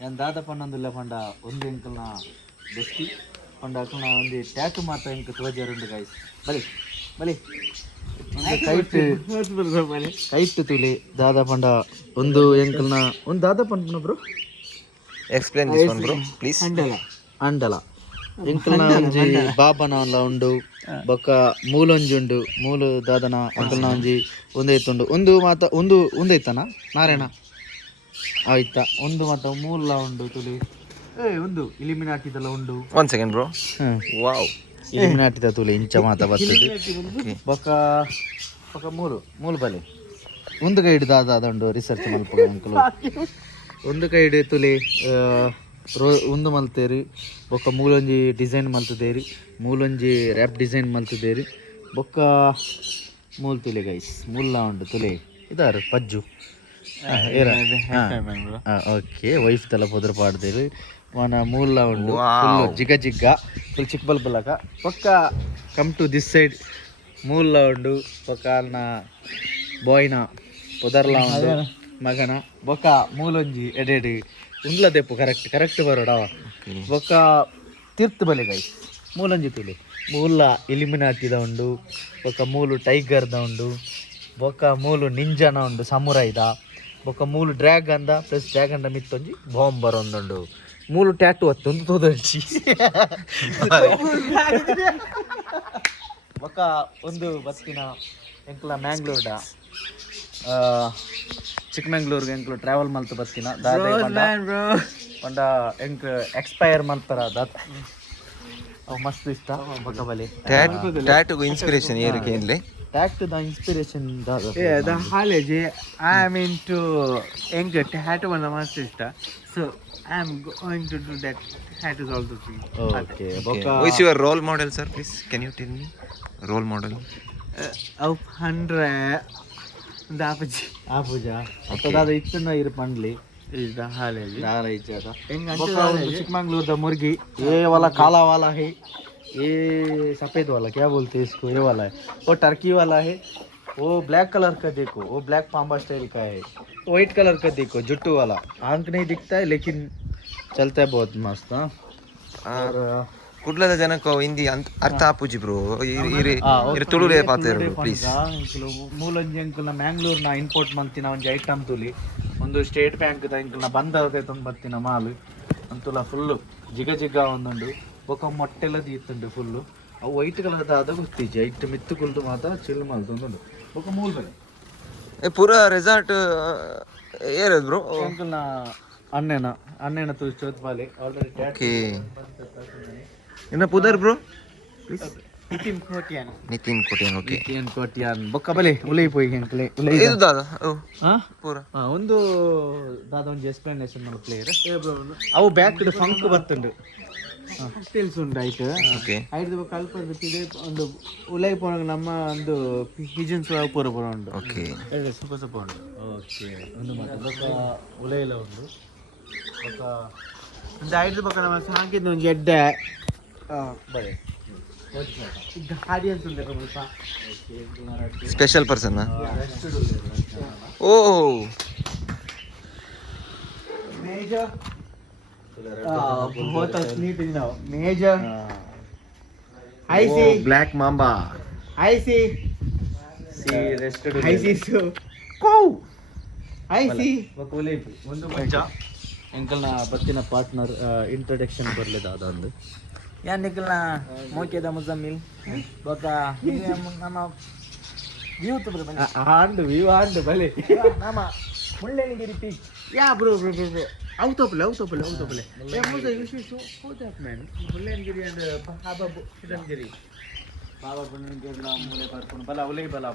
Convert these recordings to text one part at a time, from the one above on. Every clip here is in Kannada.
ನಾನು ದಾದ ಪನ್ನೊಂದುಲ್ಲ ಪಂಡ ಒಂದು ಎಂಕಲ್ನ ಬೆಸ್ಟಿ ಪಂಡ ಅಕ್ಕನ ಒಂದು ಟ್ಯಾಟು ಮಾತ ಎಂಕ ತೋಜರುಂಡು ಗೈಸ್ ಬಲಿ ಬಲಿ ಕೈಟ್ ತುಲಿ ದಾದ ಪಂಡ ಒಂದು ಎಂಕಲ್ನ ಒಂದು ದಾದ ಪಂಡ bro explain this one bro please. ಅಂಡಲ ಎಂಕಲ್ನ ಒಂಜಿ ಬಾಬನ ಉಂಡು ಬೊಕ್ಕ ಮೂಲೊಂಜಿ ಉಂಡು ಮೂಲು ದಾದನ ಅಂಕಲ್ನ ಒಂಜಿ ಒಂದೈತುಂಡು ಒಂದು ಮಾತ ಒಂದು ಒಂದೈತನ ನಾರಾಯಣ ಆಯ್ತ ಒಂದು ಮಾತ ಮೂಲ ಉಂಡು ತುಲಿ ಒಂದು ಇಲಿಮಿನಾಟಿದೆಲ್ಲ ಉಂಡು. One second bro. ವಾವ್, ಇಲಿಮಿನಾಟಿದ ತುಲಿ ಇಂಚ ಮಾತ ಬರ್ತದೆ ಬೊಕ್ಕ ಬೊಕ್ಕ ಮೂಲು ಮೂಲು ಬಲೆ ಒಂದು ಕೈಡ್ ದಾದ ಉಂಡು ರಿಸರ್ಚ್ ಮಲ್ಪ ಅಂಕಲು ಒಂದು ಕೈಡ್ ತುಲಿ ಒಂದು ಮಲ್ತೇರಿ ಬೊಕ್ಕ ಮೂಲೊಂಜಿ ಡಿಸೈನ್ ಮಲ್ತದೇರಿ ಮೂಲೊಂಜಿ ರ್ಯಾಪ್ ಡಿಸೈನ್ ಮಲ್ತದೇರಿ ಬೊಕ್ಕ ಮೂಲ್ ತುಲೆ ಗೈಸ್ ಮೂಲ ಉಂಡು ತುಲೆ ಇದಾರು ಪಜ್ಜು ಓಕೆ ವೈಫ್ ತಲ ಪೊದ್ರ ಪಾಡ್ದೇರಿ ಮನ ಮೂಲ ಉಂಡು ಫುಲ್ ಜಿಗ ಜಿಗ್ಗ ಫುಲ್ ಚಿಕ್ಕ ಬಲ್ಬಲಕ ಪಕ್ಕ ಕಮ್ ಟು ದಿಸ್ ಸೈಡ್ ಮೂಲ ಉಂಡು ಪಕ್ಕ ಅಲ್ನ ಬಾಯ್ನ ಪೊದರ್ಲ ಉಂಡು ಮಗನ ಬೊಕ್ಕ ಮೂಲೊಂಜಿ ಎಡೆಡಿ ಉಂಡ್ಲ ದೆಪ್ಪು ಕರೆಕ್ಟ್ ಕರೆಕ್ಟ್ ಬರೋಡವ ಬೊಕ್ಕ ತಿರ್ತ್ ಬಲೆ ಗೈ ಮೂಲೊಂಜಿ ತುಲಿ ಮೂಲ ಇಲಿಮಿನಾಟಿದ ಉಂಡು ಬೊಕ್ಕ ಮೂಲು ಟೈಗರ್ದ ಉಂಡು ಬೊಕ್ಕ ಮೂಲು ನಿಂಜನ ಉಂಡು ಸಮುರೈದ ಬೊಕ್ಕ ಮೂಲು ಡ್ರ್ಯಾಗನ್ದ ಪ್ಲಸ್ ಡ್ರ್ಯಾಗನ್ದ ಮಿತ್ತೊಂಜಿ ಬಾಂಬ್ ಬರೊಂದುಂಡು ಮೂಲು ಟ್ಯಾಟು ಒಂದು ತೋದೊಂಜಿ ಬೊಕ್ಕ ಒಂದು ಬತ್ತಿನ ಎಂಕ್ಲ ಮ್ಯಾಂಗ್ಳೂರ್ಡ ಚಿಕ್ಕಮಂಗ್ಳೂರ್ಗೆ ಎಂಕ್ಲು ಟ್ರಾವೆಲ್ ಮಲ್ತು ಬತ್ತಿನ ದಾದೆ ಪಂಡ ಎಂಕ್ ಎಕ್ಸ್ಪೈರ್ ಮಲ್ತಾರ ದಾತ ಅವು ಮಸ್ತ್ ಇಷ್ಟ ಬೊಕ್ಕ ಬಲೆ ಟ್ಯಾಟುಗು ಇನ್ಸ್ಪಿರೇಷನ್ ಏರಿಕೆ ಏನ್ಲೆ ಟ್ಯಾಟು ದ ಇನ್ಸ್ಪಿರೇಷನ್ ದಾದ the college I am into ink tattoo and must ಇಷ್ಟ so I am going to do that tattoos also too. Okay ಬೊಕ್ಕ who is your role model sir, please can you tell me role model? Of 100 the apaji ಆ ಪೂಜಾ ದಾದ ಇತ್ತನ ಇರು ಪಂಡ್ಲಿ is the college ದಾರ ಇಜ್ಜಾದ ಬೊಕ್ಕ ಒಂದು ಚಿಕ್ಕಮಂಗ್ಳೂರ್ದ ಮುರ್ಗಿ ಏ ವಾಲ ಕಾಲಾ ವಾಲ ಹೈ ये सफ़ेद वाला क्या बोलते हैं इसको, ये वाला है वो टर्की वाला है, वो ब्लैक कलर का देखो, वो ब्लैक पाम्बा स्टाइल का है, वाइट कलर का देखो जुट्टू वाला, आंख नहीं दिखता है लेकिन चलता है बहुत मस्त. और ಕುಡ್ಲದ ಜನಕ್ಕೆ ಹಿಂದಿ ಅರ್ಥ ಆಪುಜಿ ಬ್ರೋ ಇರು ತುಳುಲೇ ಪಾತೇರು ಪ್ಲೀಸ್. ಮೂಲಂಜಿ ಅಂಕಲ್ನ ಮ್ಯಾಂಗ್ಳೂರ್ನ ಇಂಪೋರ್ಟ್ ಮಂತಿನ ಒಂಜಿ ಐಟಮ್ ತುಲಿ ಒಂದು ಸ್ಟೇಟ್ ಬ್ಯಾಂಕ್ದ ಅಂಕಲ್ನ ಬಂದದೆ ತಂದು ಬತ್ತಿನ ಮಾಲು ಅಂತುಲ ಫುಲ್ಲು ಜಿಗ ಜಿಗ ಒಂದುಂಡು ಬೊಕ್ಕ ಮೊಟ್ಟೆಲ್ಲ ದೀತುಂಡು ಫುಲ್ಲು ಅವು ವೈಟ್ ಕಲರ್ದ ಆದ ಗೊತ್ತಿಜ್ಜಿ ಐಟ್ ಮಿತ್ತು ಕುಲ್ದು ಮಾತ್ರ ಚಿಲ್ ಮಲ್ತೊಂದುಂಡು ಬೊಕ್ಕ ಮೂಲ್ ಬಲೆ ಪೂರ ರೆಸಾರ್ಟ್ ಏರದು ಬ್ರೋ ಅಂಕಲ್ನ ಅಣ್ಣನ ತು ಚೋತ್ಪಾಲೆ ಆಲ್ರೆಡಿ ಓಕೆ. ಇನ್ನ ಪುದರ್ bro Nitin Kotian Nitin Kotian. Okay Kotian ಬೊಕ್ಕ ಬಲೆ ಉಲೈ ಪೋಯಿ ಅಂಕಲೆ ಉಲೈ ಇದು ದಾದ ಹಾ ಪೂರ ಒಂದು ದಾದ ಒಂಜಿ ಎಕ್ಸ್ಪ್ಲನೇಷನ್ మన ಪ್ಲೇಯರ್ ಅವು ಬ್ಯಾಕ್ ಫಂಕ್ ಬತ್ತುಂಡು ತಿಳಿಸ್ ಉಂಟಾಯ್ತು ಓಕೆ. ಐದು ಕಲ್ಪದ ಇದೆ ಒಂದು ಉಲೈ ಪೋಣ ನಮ್ಮ ಒಂದು ಹಿಜನ್ಸ್ ಪೂರ ಪೂರ ಉಂಟು ಓಕೆ ಸ್ವಲ್ಪ ಸ್ವಲ್ಪ ಉಂಟು. ಓಕೆ ಒಂದು ಮಾತು ಬೊಕ್ಕ ಉಲೈಲ ಉಂಡು ಬೊಕ್ಕ ಒಂದು ಐದು ಪಕ್ಕ ನಮ್ಮ ಸಾಕಿದ ಒಂದು ಎಡ್ಡೆ ಬಲೆ ಆಡಿಯನ್ಸ್ ಉಂಟು ಸ್ವಲ್ಪ ಸ್ಪೆಷಲ್ ಪರ್ಸನ್ ರೆಸ್ಟೆಡ್ ಓ ಮೇಜರ್ बहुत असली thing now major I see black mamba I see C rested I see so go I see ಬೊಕ್ಕ ಉಲೈ ಒಂದು ಮಜ್ಜ ಎಂಕಲ್ನ ಬತ್ತಿನ ಪಾರ್ಟ್ನರ್ ಇಂಟ್ರೊಡಕ್ಷನ್ ಬರ್ಲೇದ ಅದೊಂದು ಯಾನ್ ನಿಕಲ್ನ ಮೋಕೆದ ಮುಜಮ್ಮಿಲ್ ಬೊಕ್ಕ ನಮ್ಮ ಯೂತ್ ಹಾಂಡು ವ್ಯೂ ಹಾಂಡು ಬಲೆ ನಮ್ಮ Mullayanagiri peak yeah bro autopile yeah most you should show how that man Mullayanagiri and baba budangiri ಬಾಬಾ ಬಣ್ಣಗಿರಿನ ಮೂಲೆ ಬರ್ಕೊಂಡು ಬಲ ಉಲೈ ಬಲ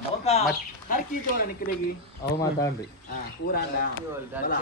ಹರ್ ಕಿ ತೋಣ ನಿಕಲೆಗಿ ಅವ ಮಾತಾಡ್ರಿ ಪೂರಾಂಡ ಬಲ